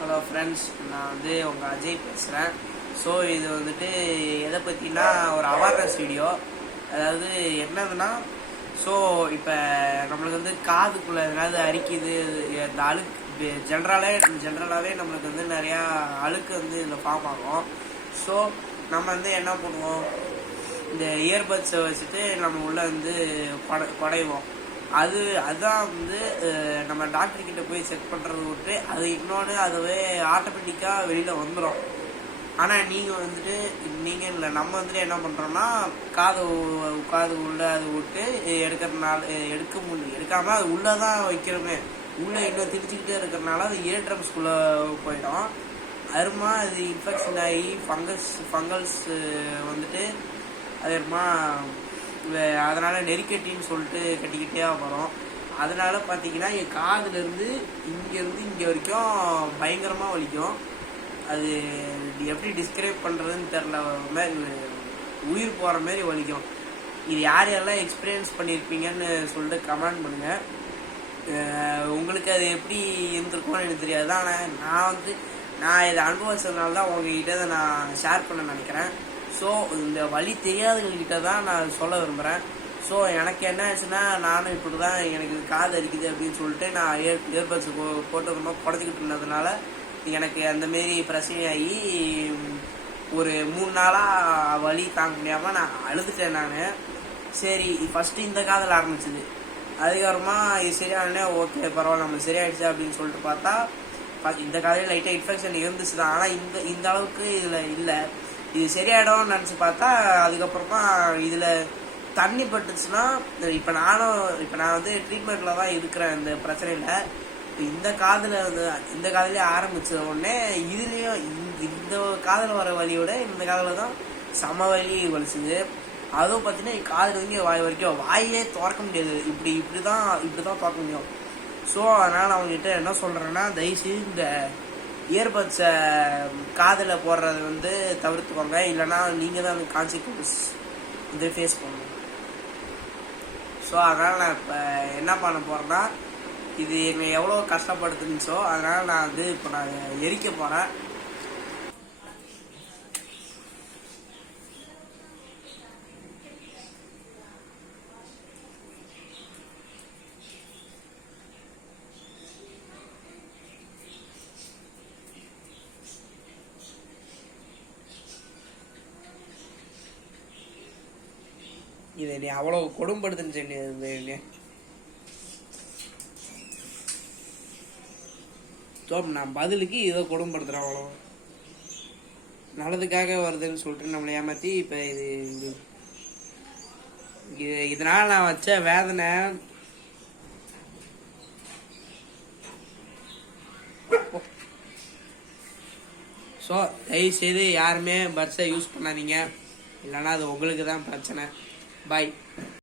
Hello friends, நான் உங்கள் அஜய் பேசுகிறேன். ஸோ இது எதை பற்றினா ஒரு அவேர்னஸ் வீடியோ. அதாவது என்னதுன்னா, ஸோ இப்போ நம்மளுக்கு காதுக்குள்ளே எதனாவது அரிக்குது, இந்த அழுக்கு ஜென்ரலாகவே நம்மளுக்கு நிறையா அழுக்கு இதில் ஃபார்ம் ஆகும். ஸோ நம்ம என்ன பண்ணுவோம், இந்த இயர்பட்ஸை வச்சுட்டு நம்ம உள்ளே குடைவோம். அதுதான் நம்ம டாக்டர்கிட்ட போய் செக் பண்ணுறது விட்டு அது இன்னொன்று அதுவே ஆட்டோமேட்டிக்காக வெளியில் வந்துடும். ஆனால் நீங்கள் இல்லை, நம்ம என்ன பண்ணுறோன்னா காது உள்ளே அது விட்டு எடுக்காமல் அது உள்ளே தான் வைக்கிறோமே. உள்ளே இன்னும் திரிச்சிக்கிட்டே இருக்கிறனால அது இயர்ட்ரம்ஸ்குள்ளே போயிடும். அருமா அது இன்ஃபெக்ஷன் ஆகி ஃபங்கல்ஸ் அதுமா அதனால் நெருக்கட்டின்னு சொல்லிட்டு கட்டிக்கிட்டே வரும். அதனால் பார்த்தீங்கன்னா என் காதுலேருந்து இங்கே வரைக்கும் பயங்கரமாக வலிக்கும். அது எப்படி டிஸ்கிரைப் பண்ணுறதுன்னு தெரில, உயிர் போகிற மாதிரி வலிக்கும். இது யாரெல்லாம் எக்ஸ்பீரியன்ஸ் பண்ணியிருப்பீங்கன்னு சொல்லிட்டு கமெண்ட் பண்ணுங்கள். உங்களுக்கு அது எப்படி இருந்திருக்கும்னு எனக்கு தெரியாது. ஆனால் நான் இதை அனுபவிச்சதுனால தான் உங்ககிட்ட நான் ஷேர் பண்ண நினைக்கிறேன். ஸோ இந்த வழி தெரியாதவங்கக்கிட்ட தான் நான் சொல்ல விரும்புகிறேன். ஸோ எனக்கு என்ன ஆச்சுன்னா, நானும் இப்படி தான் எனக்கு காது அரிக்குது அப்படின்னு சொல்லிட்டு நான் இயர்பட்ஸ் போட்டு ரொம்ப குறைச்சிக்கிட்டு இருந்ததுனால எனக்கு அந்தமாரி பிரச்சனையாகி ஒரு 3 நாளாக வலி தாங்க முடியாமல் நான் அழுதுட்டேன். நான் சரி ஃபஸ்ட்டு இந்த காதில் ஆரம்பிச்சிது, அதுக்கப்புறமா இது சரியானே ஓகே பரவாயில்ல நம்ம சரியாயிடுச்சு அப்படின்னு சொல்லிட்டு பார்த்தா இந்த காலையில் லைட்டாக இன்ஃபெக்ஷன் இருந்துச்சு தான். ஆனால் இந்த அளவுக்கு இதில் இல்லை. இது சரியாயிடும்னு நினச்சி பார்த்தா அதுக்கப்புறமா இதில் தண்ணி பட்டுச்சுன்னா, இப்போ நான் ட்ரீட்மெண்ட்டில் தான் இருக்கிறேன் இந்த பிரச்சனையில். இந்த காதிலே ஆரம்பித்த உடனே இதுலேயும் இந்த காதில் வர வலியோட இந்த காதில் தான் சம வலி வலிச்சுது. அதுவும் பார்த்தீங்கன்னா என் காதில் வாய் வரைக்கும் வாயே திறக்க முடியாது. இப்படி தான் திறக்க முடியும். ஸோ அதனால் அவங்ககிட்ட என்ன சொல்கிறேன்னா, தயவுசெய்து இந்த இயர்பட்ஸை காதில் போடுறது தவிர்த்துக்கோங்க. இல்லைனா நீங்கள் தான் கான்சிக்வன்ஸ் ஃபேஸ் பண்ணணும். ஸோ அதனால் நான் இப்போ என்ன பண்ண போகிறேன்னா, இது என்னை எவ்வளோ கஷ்டப்படுத்துனுச்சோ அதனால் நான் இப்போ நான் எரிக்க போகிறேன். இதை நீ அவ்வளோ கொடும்படுத்துன்னு நான் பதிலுக்கு இதை கொடும்படுத்துறேன். அவ்வளோ நல்லதுக்காக வருதுன்னு சொல்லிட்டு நம்மளை ஏமாற்றி இப்போ இதனால் நான் வச்ச வேதனை ஸோ தயவுசெய்து யாருமே பட்ஸை யூஸ் பண்ணாதீங்க. இல்லைன்னா அது உங்களுக்கு தான் பிரச்சனை. பாய்.